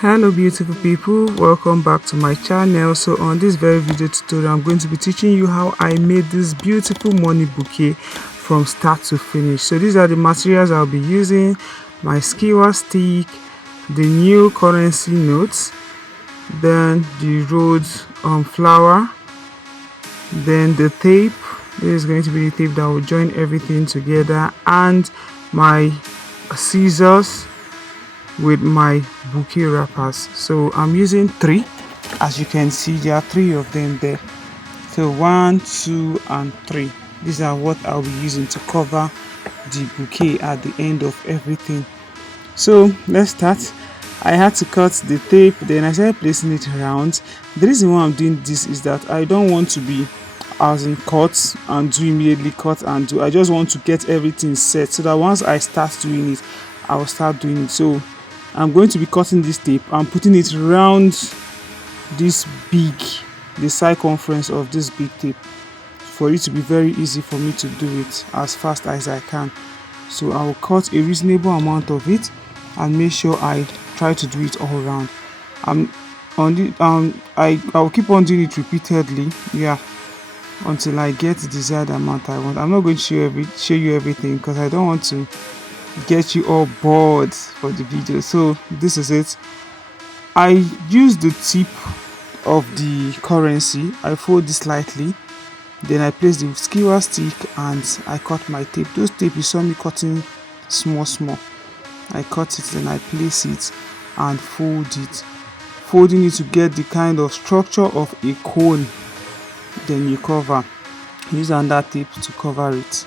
Hello beautiful people, welcome back to my channel. So on this very video tutorial, I'm going to be teaching you how I made this beautiful money bouquet from start to finish. So these are the materials I'll be using: my skewer stick, the new currency notes, then the rose flower, then the tape. This is going to be the tape that will join everything together, and my scissors with my bouquet wrappers. So I'm using three. As you can see, there are three of them there. So 1, 2 and 3. These are what I'll be using to cover the bouquet at the end of everything. So let's start. I had to cut the tape, then I started placing it around. The reason why I'm doing this is that I don't want to be as in cut and do, immediately cut and do. I just want to get everything set so that once I start doing it, I will start doing it. So I'm going to be cutting this tape and putting it around this big, the circumference of this big tape, for it to be very easy for me to do it as fast as I can. So I will cut a reasonable amount of it and make sure I try to do it all around. I will keep on doing it repeatedly, until I get the desired amount I want. I'm not going to show you everything because I don't want to get you all bored for the video. So this is it. I use the tip of the currency, I fold it slightly, then I place the skewer stick and I cut my tape. Those tape you saw me cutting small, I cut it, then I place it and fold it, folding it to get the kind of structure of a cone. Then you cover, use another tape to cover it.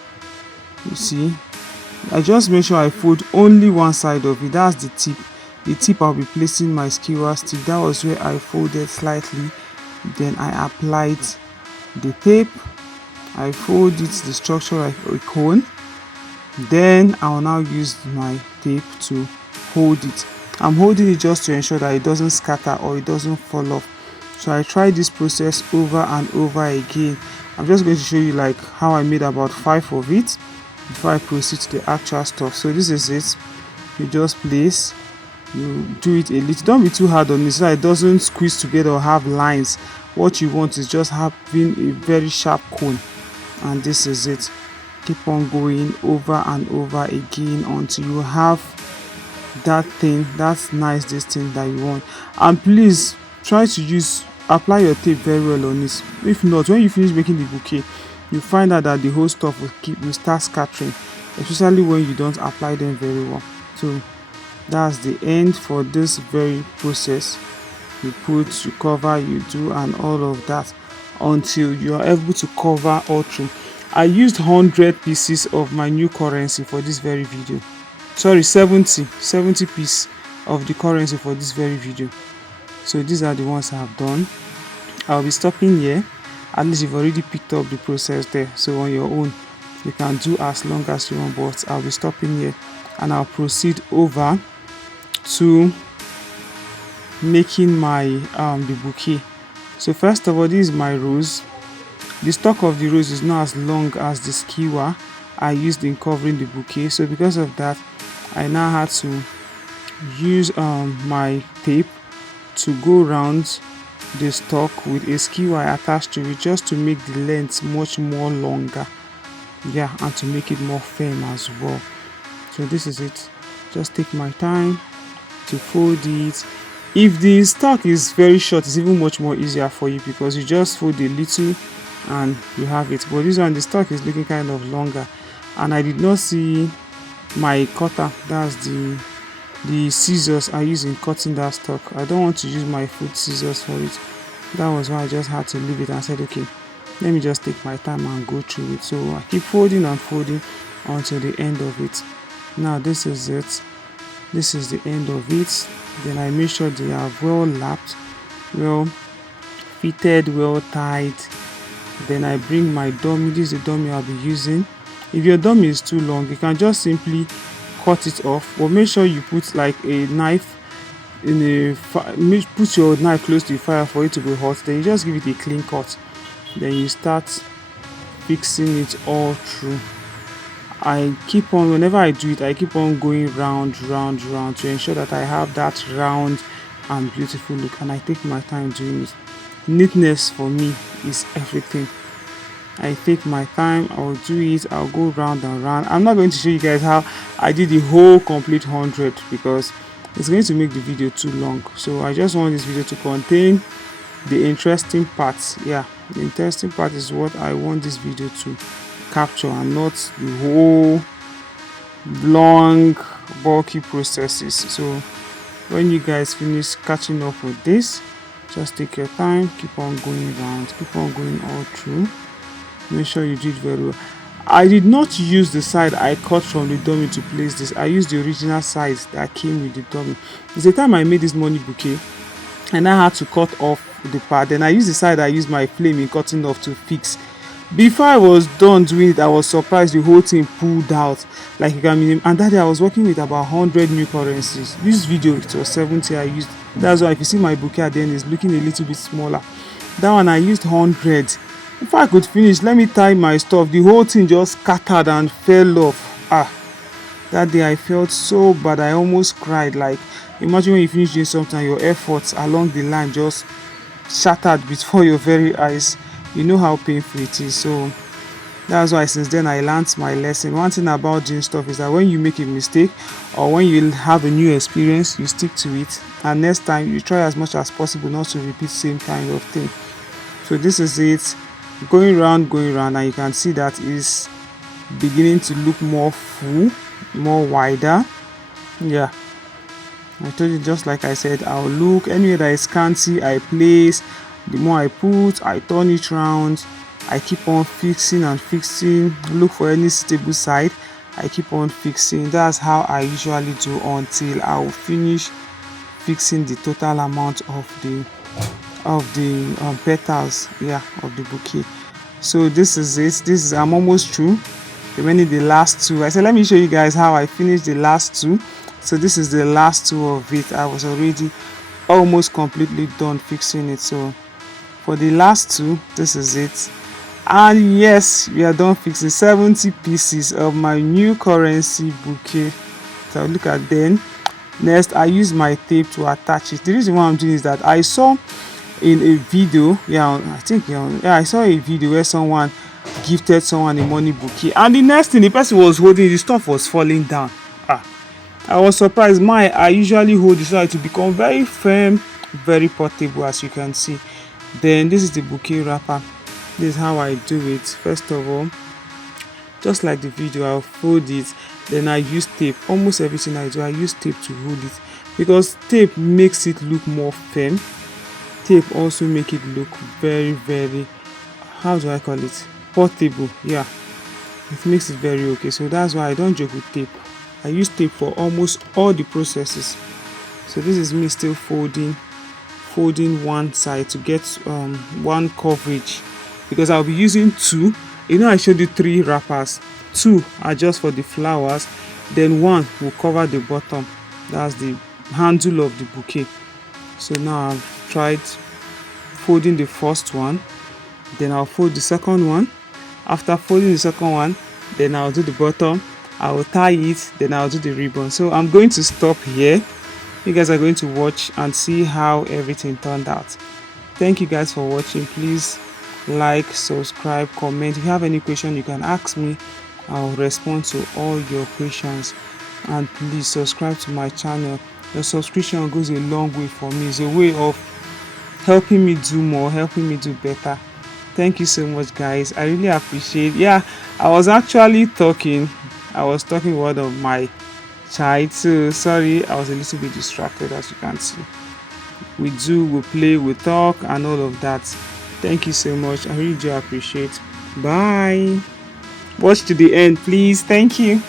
You see, I just make sure I fold only one side of it. That's the tip. The tip I'll be placing my skewer stick. That was where I folded slightly. Then I applied the tape. I fold it the structure like a cone. Then I will now use my tape to hold it. I'm holding it just to ensure that it doesn't scatter or it doesn't fall off. So I try this process over and over again. I'm just going to show you like how I made about 5 of it before I proceed to the actual stuff. So this is it. You just place, you do it a little, don't be too hard on it so that it doesn't squeeze together or have lines. What you want is just having a very sharp cone, and this is it. Keep on going over and over again until you have that thing, that's nice, this thing that you want. And please try to apply your tape very well on it. If not, when you finish making the bouquet, you find out that the whole stuff will start scattering, especially when you don't apply them very well. So that's the end for this very process. You put, you cover, you do, and all of that until you are able to cover all through. I used 100 pieces of my new currency for this very video. Sorry, 70 pieces of the currency for this very video. So these are the ones I have done. I'll be stopping here. At least you've already picked up the process there, so on your own you can do as long as you want, but I'll be stopping here and I'll proceed over to making my the bouquet. So first of all, this is my rose. The stalk of the rose is not as long as the skewer I used in covering the bouquet, so because of that I now had to use my tape to go around the stalk with a skewer attached to it, just to make the length much more longer, and to make it more firm as well. So this is it. Just take my time to fold it. If the stalk is very short, it's even much more easier for you because you just fold a little and you have it. But this one, the stalk is looking kind of longer, and I did not see my cutter, that's the scissors I use in cutting that stalk. I don't want to use my foot scissors for it. That was why I just had to leave it and said, okay, let me just take my time and go through it. So I keep folding and folding until the end of it. Now this is it. This is the end of it. Then I make sure they are well lapped, well fitted, well tied. Then I bring my dummy. This is the dummy I'll be using. If your dummy is too long, you can just simply cut it off, but make sure you put like a knife in put your knife close to the fire for it to be hot. Then you just give it a clean cut, then you start fixing it all through. I keep on, whenever I do it, I keep on going round to ensure that I have that round and beautiful look, and I take my time doing it. Neatness for me is everything. I take my time, I'll do it, I'll go round and round. I'm not going to show you guys how I did the whole complete 100 because it's going to make the video too long. So I just want this video to contain the interesting parts. Yeah, the interesting part is what I want this video to capture, and not the whole long bulky processes. So when you guys finish catching up with this, just take your time, keep on going around, keep on going all through. Make sure you do it very well. I did not use the side I cut from the dummy to place this. I used the original side that came with the dummy. It's the time I made this money bouquet and I had to cut off the part. Then I used the side I used my flaming cutting off to fix. Before I was done doing it, I was surprised the whole thing pulled out. Like you can, and that day I was working with about 100 new currencies. This video it was 70 I used. That's why if you see my bouquet at the end, it's looking a little bit smaller. That one I used 100. Before I could finish, let me tie my stuff. The whole thing just scattered and fell off. That day I felt so bad. I almost cried. Like, imagine when you finish doing something, your efforts along the line just shattered before your very eyes. You know how painful it is. So that's why since then I learned my lesson. One thing about doing stuff is that when you make a mistake or when you have a new experience, you stick to it, and next time you try as much as possible not to repeat same kind of thing. So this is it, going round, and you can see that is beginning to look more full, more wider. Yeah, I told you, just like I said, I'll look anywhere that is scanty, I place. The more I put, I turn it round. I keep on fixing and fixing, look for any stable side. I keep on fixing. That's how I usually do until I will finish fixing the total amount of the petals, yeah, of the bouquet. So this is it. This is, I'm almost through. Remaining the last two. I said let me show you guys how I finished the last two. So this is the last two of it. I was already almost completely done fixing it. So for the last two, this is it. And yes, we are done fixing 70 pieces of my new currency bouquet. So look at them. Next, I use my tape to attach it. The reason why I'm doing is that I saw in a video, I saw a video where someone gifted someone a money bouquet, and the next thing the person was holding, the stuff was falling down. I was surprised. I usually hold this so to become very firm, very portable, as you can see. Then this is the bouquet wrapper. This is how I do it. First of all, just like the video, I'll fold it, then I use tape. Almost everything I do, I use tape to hold it because tape makes it look more firm. Tape also make it look very, very, how do I call it, portable. Yeah, it makes it very okay. So that's why I don't joke with tape. I use tape for almost all the processes. So this is me still folding one side to get one coverage, because I'll be using two. I showed you three wrappers. Two are just for the flowers, then one will cover the bottom. That's the handle of the bouquet. So now I've tried folding the first one, then I'll fold the second one. After folding the second one, then I'll do the bottom, I will tie it, then I'll do the ribbon. So I'm going to stop here. You guys are going to watch and see how everything turned out. Thank you guys for watching. Please like, subscribe, comment. If you have any question, you can ask me. I'll respond to all your questions. And please subscribe to my channel. Your subscription goes a long way for me. It's a way of helping me do more, helping me do better. Thank you so much, guys. I really appreciate. I was actually talking. I was talking word of my child, so sorry, I was a little bit distracted, as you can see. We play, we talk, and all of that. Thank you so much. I really do appreciate. Bye. Watch to the end, please. Thank you.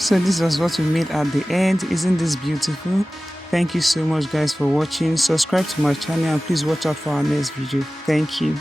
So this was what we made at the end. Isn't this beautiful? Thank you so much guys for watching. Subscribe to my channel and please watch out for our next video. Thank you.